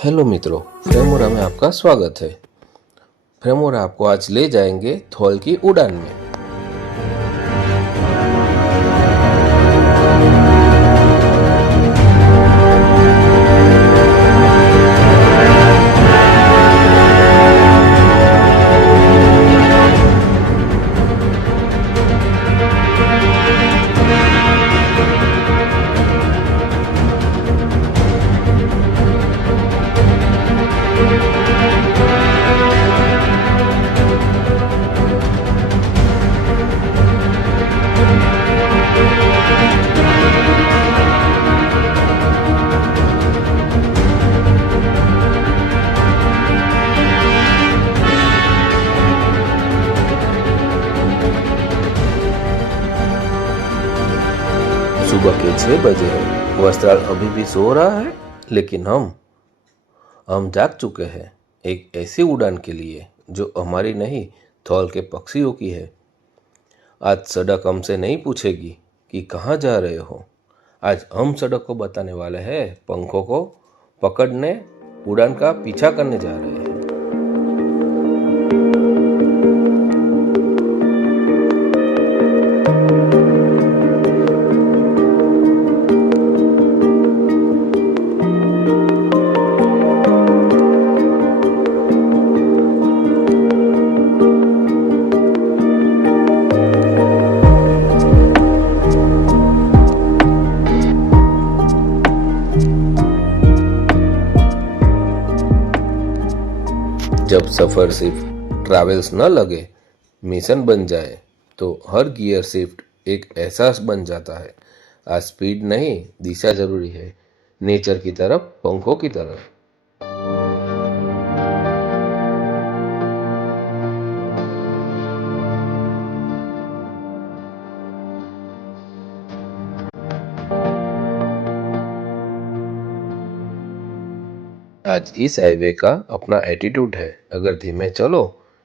Hello मित्रों, फ्रेमोरा में आपका स्वागत है। फ्रेमोरा आपको आज ले जाएंगे थॉल की उड़ान में। सुबह के 6 बजे है। वस्त्राल अभी भी सो रहा है, लेकिन हम जाग चुके हैं एक ऐसी उड़ान के लिए जो हमारी नहीं, थॉल के पक्षियों की है। आज सड़क हमसे नहीं पूछेगी कि कहाँ जा रहे हो। आज हम सड़क को बताने वाले हैं, पंखों को पकड़ने उड़ान का पीछा करने जा रहे हैं। जब सफ़र सिर्फ ट्रैवल्स न लगे, मिशन बन जाए, तो हर गियर शिफ्ट एक एहसास बन जाता है। आज स्पीड नहीं, दिशा जरूरी है, नेचर की तरफ, पंखों की तरफ। आज इस हाईवे का अपना एटीट्यूड है। अगर धीमे चलो,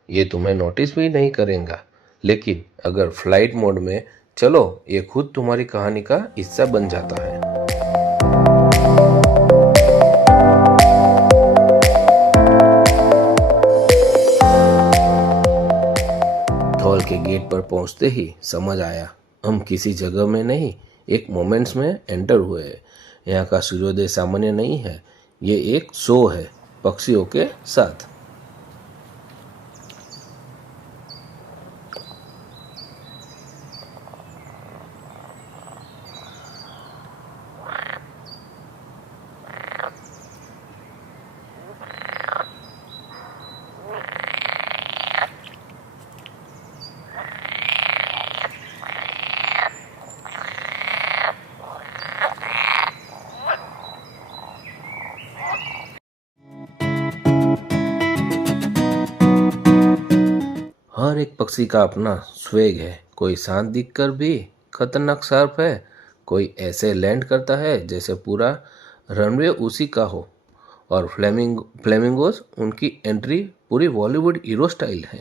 ये तुम्हें नोटिस भी नहीं करेगा, लेकिन अगर फ्लाइट मोड में चलो, ये खुद तुम्हारी कहानी का हिस्सा बन जाता है। थॉल के गेट पर पहुंचते ही समझ आया, हम किसी जगह में नहीं, एक मोमेंट्स में एंटर हुए हैं। यहाँ का सूर्योदय सामान्य नहीं है, ये एक शो है पक्षियों के साथ। हर एक पक्षी का अपना स्वेग है। कोई शांत दिखकर भी खतरनाक शार्प है, कोई ऐसे लैंड करता है जैसे पूरा रनवे उसी का हो। और फ्लेमिंगोस, उनकी एंट्री पूरी बॉलीवुड हीरो स्टाइल है।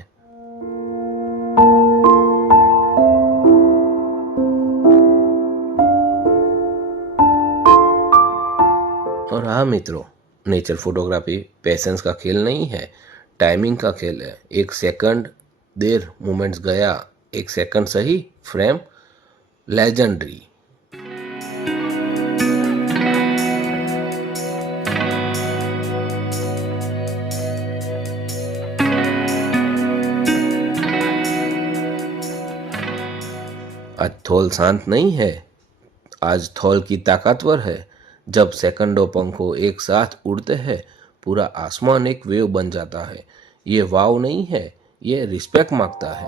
और हाँ मित्रों, नेचर फोटोग्राफी पेशेंस का खेल नहीं है, टाइमिंग का खेल है। एक सेकंड देर मोमेंट्स गया, एक सेकंड सही फ्रेम लेजेंडरी। आज थॉल शांत नहीं है, आज थॉल की ताकतवर है। जब सेकंडों पंखों एक साथ उड़ते हैं, पूरा आसमान एक वेव बन जाता है। ये वाव नहीं है, ये रिस्पेक्ट मांगता है।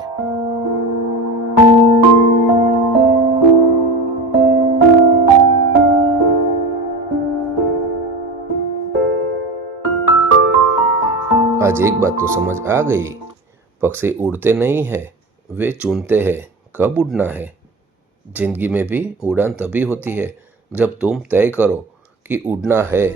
आज एक बात तो समझ आ गई, पक्षी उड़ते नहीं है, वे चुनते हैं कब उड़ना है। जिंदगी में भी उड़ान तभी होती है जब तुम तय करो कि उड़ना है।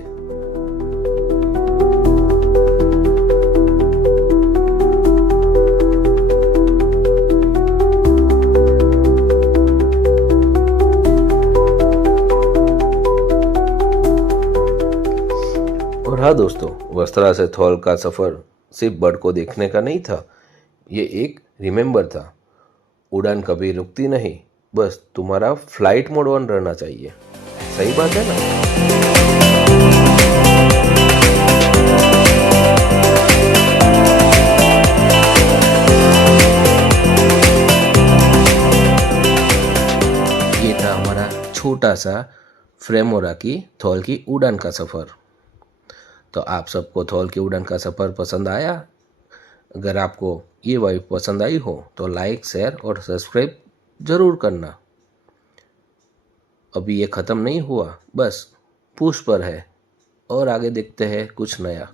और और हाँ दोस्तों, वस्त्रा से थौल का सफ़र सिर्फ बर्ड को देखने का नहीं था, ये एक रिमेंबर था। उड़ान कभी रुकती नहीं, बस तुम्हारा फ्लाइट मोड ऑन रहना चाहिए। सही बात है ना? ये था हमारा छोटा सा फ्रेमोरा की थौल की उड़ान का सफ़र। तो आप सबको थौल की उड़ान का सफ़र पसंद आया? अगर आपको ये वाइब पसंद आई हो तो लाइक, शेयर और सब्सक्राइब ज़रूर करना। अभी ये ख़त्म नहीं हुआ, बस पुश पर है और आगे देखते हैं कुछ नया।